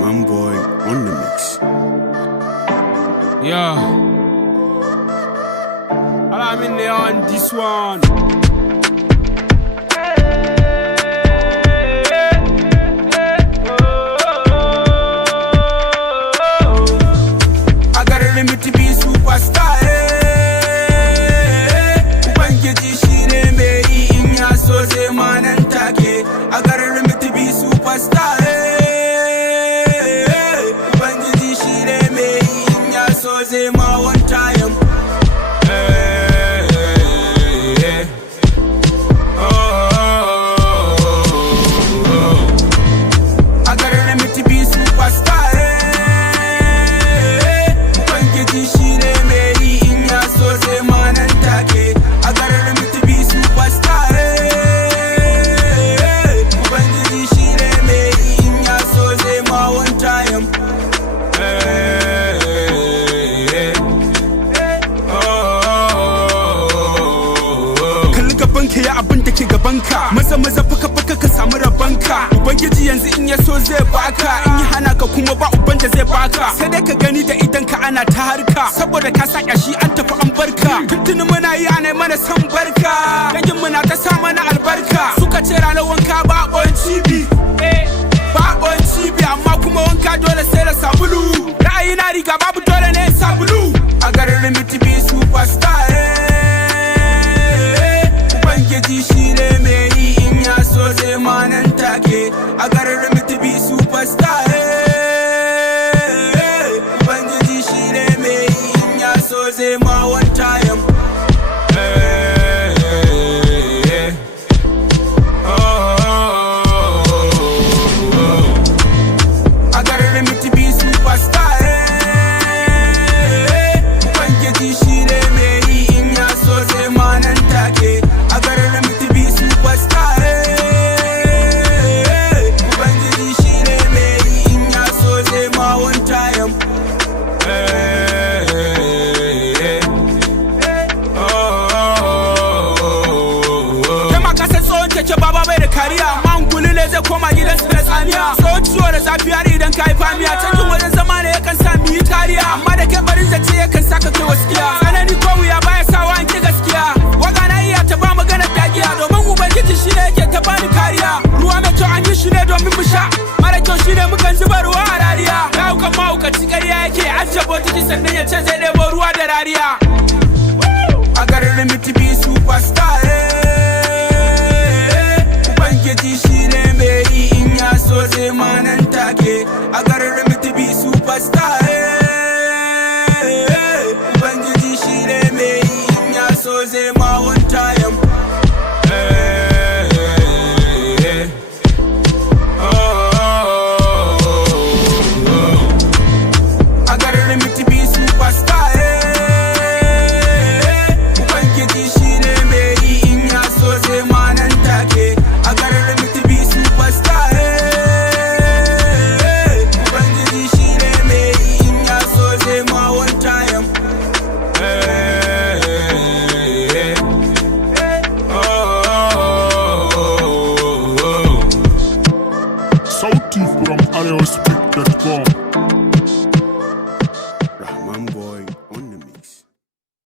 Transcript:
Man boy on the mix. Yeah. I'm in there on this one. I got a limit to be superstar. Ubangiji shine mai yi in ya so zai ma nan take. I got a limit to be superstar. Ubangiji shine mai yi in ya so zai ma one time. Ya abin da ke gabanka maza faka ka samu rabanka. Ubangiji yanzu in ya so zai baka, in yi hana ka kuma ba uban da zai baka. Sai dai ka gani da idan ka ana ta harka, saboda ka saka shi an tafi an barka. Tuntuni muna yi ana mana san barka, dangin muna ta sa mana albarka. Suka ce ranar wanka ba ɓoyin cibi, ba ɓoyin cibi, amma kuma wanka dole sai da sabulu. Ra'ayi na riga babu dole ne sabulu. A garin limiti bi superstar. Ubangiji shine mai yi in ya so zai ma nan take. A garin limiti bi superstar. Ubangiji shine mai yi in ya so zai ma one time. A garin limiti bi superstar. Ubangiji shine mai yi in ya so zai ma nan take. I got a limit to be superstar. Ubangiji shine mai yi in ya so zai ma one time. Kama kasar tsohon keke baba bai da kariya, amma kulile zai koma gidansu da tsamiya. Tsohon ciwo da zafi har idan ka yi famiya, canjin wajen zama ne yakan sa mu yi kariya, amma da ke barin zace yakan saka kai waskiya. Tsanani ko wuya baya sawa an ki gaskiya. Waga na iya ta ba magana tagiya, domin ubangiji shi ne yake ta bani kariya. Ruwa mai kyau an yi shi ne domin mu sha, mara kyau shi ne mukan zuba ruwa a rariya. Ya hukan mahaukaci ƙarya yake ajiye botiki sannan ya ce zai ɗebo ruwa da rariya. A garin limiti bi superstar. Ubangiji shi ne mai yi in ya so zai ma nan take. A garin